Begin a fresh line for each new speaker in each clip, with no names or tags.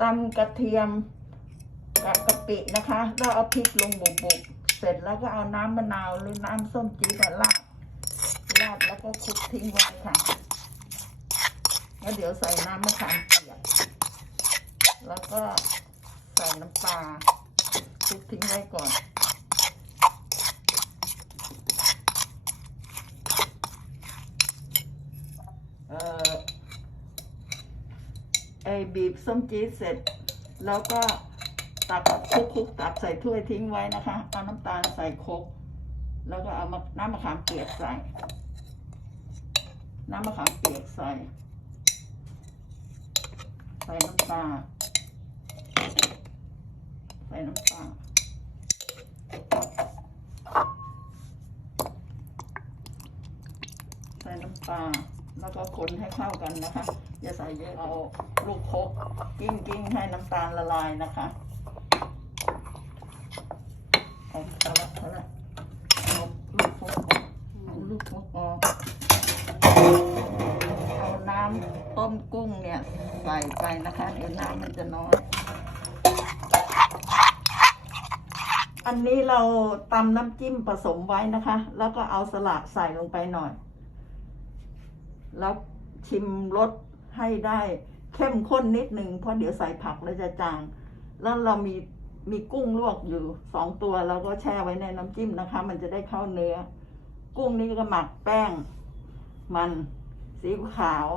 ตำกระเทียมกับกะปินะคะแล้วเอาพริกลงบุบๆเสร็จแล้วก็เอาน้ำมะนาวหรือน้ำส้มจี๊ดอะราดราดแล้วก็คลุกทิ้งไว้ค่ะแล้วเดี๋ยวใส่น้ำมะขามเปียกแล้วก็ใส่น้ำปลาคลุกทิ้งไว้ก่อน เอ่อไอ บีบส้มจี๊ดเสร็จ แล้วก็ตักคลุกคลุกตักใส่ถ้วยทิ้งไว้นะคะ เอาน้ำตาลใส่โครกแล้วก็เอามาน้ำมะขามเปียกใส่ น้ำมะขามเปียกใส่ ใส่น้ำปลาใส่น้ำปลาใส่น้ำปลา แล้วก็คนให้เข้ากันนะคะอย่าใส่เยอะเอาลูกคกกิ้งกิ้งให้น้ำตาลละลายนะคะเอาเอาละเอาละเอาลูกคกเอาลูกคกออกเอาน้ำต้มกุ้งเนี่ย ใส่ไปนะคะเดี๋ยวน้ำมันจะน้อยอันนี้เราตำน้ำจิ้มผสมไว้นะคะ แล้วก็เอาสลัดใส่ลงไปหน่อย แล้วชิมรสให้ได้เข้มข้นนิดนึงเพราะเดี๋ยวใส่ผักแล้วจะจาง แล้วเรามีมีกุ้งลวกอยู่สองตัวเราก็แช่ไว้ในน้ำจิ้มนะคะ มันจะได้เข้าเนื้อ กุ้งนี้ก็หมักแป้ง มันสีขาว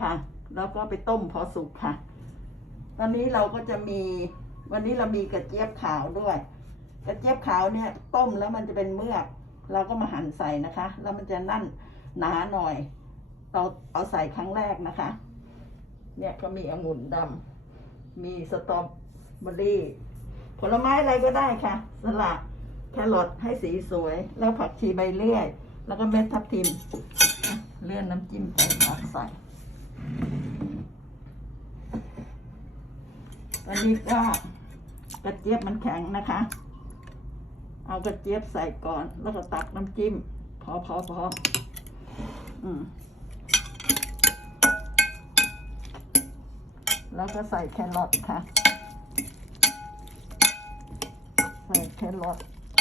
ค่ะ แล้วก็ไปต้มพอสุกค่ะ ตอนนี้เราก็จะมีวันนี้เรามีกระเจี๊ยบขาวด้วย กระเจี๊ยบขาวเนี่ย ต้มแล้วมันจะเป็นเมือก เราก็มาหั่นใส่นะคะ แล้วมันจะนั่น หนาหน่อย เราเอาใส่ครั้งแรกนะคะ เนี่ยก็มีองุ่นดำมีสตรอเบอรี่ผลไม้อะไรก็ได้ค่ะ สลัดแครอทให้สีสวย แล้วผักชีใบเลื่อย แล้วก็เม็ดทับทิม เลื่อนน้ำจิ้มใส่ผักใส่ตอนนี้ก็กระเจี๊ยบมันแข็งนะคะ เอากระเจี๊ยบใส่ก่อน แล้วก็ตักน้ำจิ้ม พอพอพออืม แล้วก็ใส่แครอทค่ะ ใส่แครอท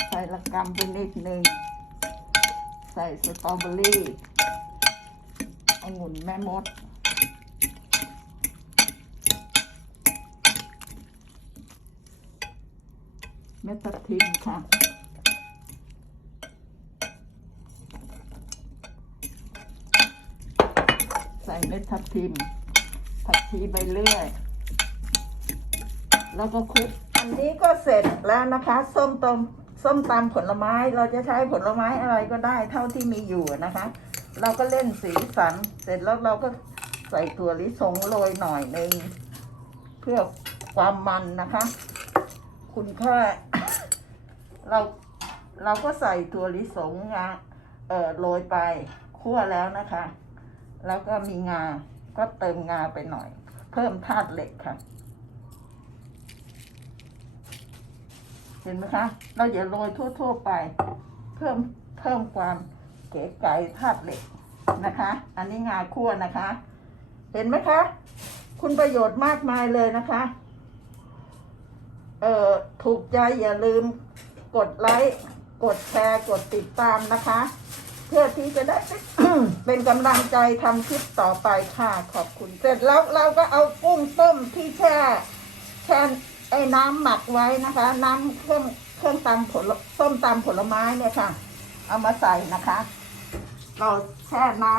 ใส่ละกำไปนิดนึง ใส่สตรอเบอรี่องุ่นแม่มดเม็ดทับทิมค่ะ ใส่เม็ดทับทิม ผักชีใบเลื่อย แล้วก็คลุก อันนี้ก็เสร็จแล้วนะคะ ส้มตำส้มตำผลไม้ เราจะใช้ผลไม้อะไรก็ได้ เท่าที่มีอยู่นะคะ เราก็เล่นสีสัน เสร็จแล้วเราก็ใส่ถั่วลิสงโรยหน่อยหนึ่งเพื่อความมันนะคะ คุณค่าเราเราก็ใส่ถั่วลิสงงาเอ่อโรยไปคั่วแล้วนะคะ แล้วก็มีงา ก็เติมงาไปหน่อย เพิ่มธาตุเหล็กค่ะ เห็นไหมคะ เราอย่าโรยทั่ว ๆ ไป เพิ่มเพิ่มความเก๋ไก๋ธาตุเหล็กนะคะ อันนี้งาคั่วนะคะ เห็นไหมคะ คุณประโยชน์มากมายเลยนะคะ เอ่อ ถูกใจอย่าลืมกดไลค์ กดแชร์ กดติดตามนะคะ เพื่อที่จะได้ เป็นกำลังใจทำคลิปต่อไปค่ะขอบคุณเสร็จแล้วเราก็เอากุ้งต้มที่แช่แช่ไอ้น้ำหมักไว้นะคะ น้ำเครื่องเครื่องตำผลส้มตำผลไม้เนี่ยค่ะ เอามาใส่นะคะ เราแช่น้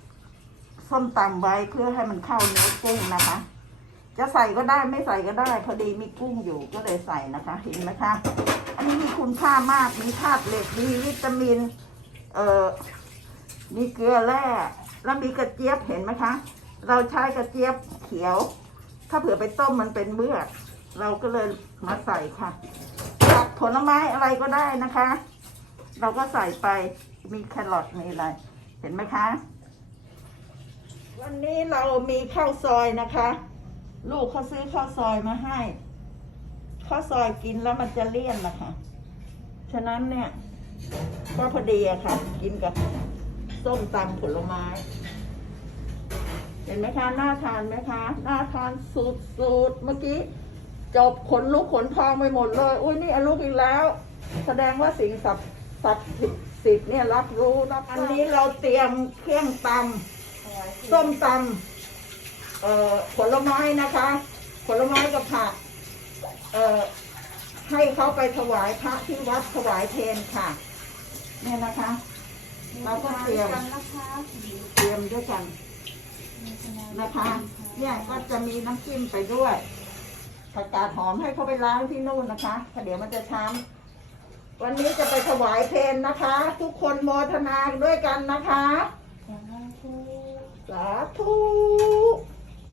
ำส้มตำไว้เพื่อให้มันเข้าเนื้อกุ้งนะคะ จะใส่ก็ได้ไม่ใส่ก็ได้ พอดีมีกุ้งอยู่ก็เลยใส่นะคะ เห็นไหมคะ อันนี้มีคุณค่ามากมีธาตุเหล็กมีวิตามิน เอ่อมีเกลือแร่แล้วมีกระเจี๊ยบเห็นไหมคะ เราใช้กระเจี๊ยบเขียว ถ้าเผื่อไปต้มมันเป็นเมือกเราก็เลยมาใส่ค่ะผักผลไม้อะไรก็ได้นะคะ เราก็ใส่ไปมีแครอทมีอะไร เห็นไหมคะ วันนี้เรามีข้าวซอยนะคะ ลูกเขาซื้อข้าวซอยมาให้ข้าวซอยกินแล้วมันจะเลี่ยนนะคะ ฉะนั้นเนี่ย ก็พอดีอะค่ะ กินกับส้มตำผลไม้ เห็นไหมคะน่าทานไหมคะน่าทานสุดๆเมื่อกี้ จบขนลุกขนพองไปหมดเลย อุ้ยนี่อลุกอีกแล้ว แสดงว่าสิ่งศักดิ์ศักดิ์สิทธิ์เนี่ยรับรู้นะอันนี้เราเตรียมเครื่องตำส้มตำเอ่อผลไม้นะคะ ผลไม้กับผักเอ่อให้เขาไปถวายพระที่วัดถวายเพนค่ะ เนี่ยนะคะ เราก็เตรียม
กันนะคะ
เตรียมด้วยกันนะคะ เนี่ยก็จะมีน้ำจิ้มไปด้วยผักกาดหอมให้เขาไปล้างที่นู่นนะคะเดี๋ยวมันจะช้ำวันนี้จะไปถวายเพนนะคะ ทุกคนโมทนาด้วยกันนะคะ
อย่างนั้นคือ
สาธุ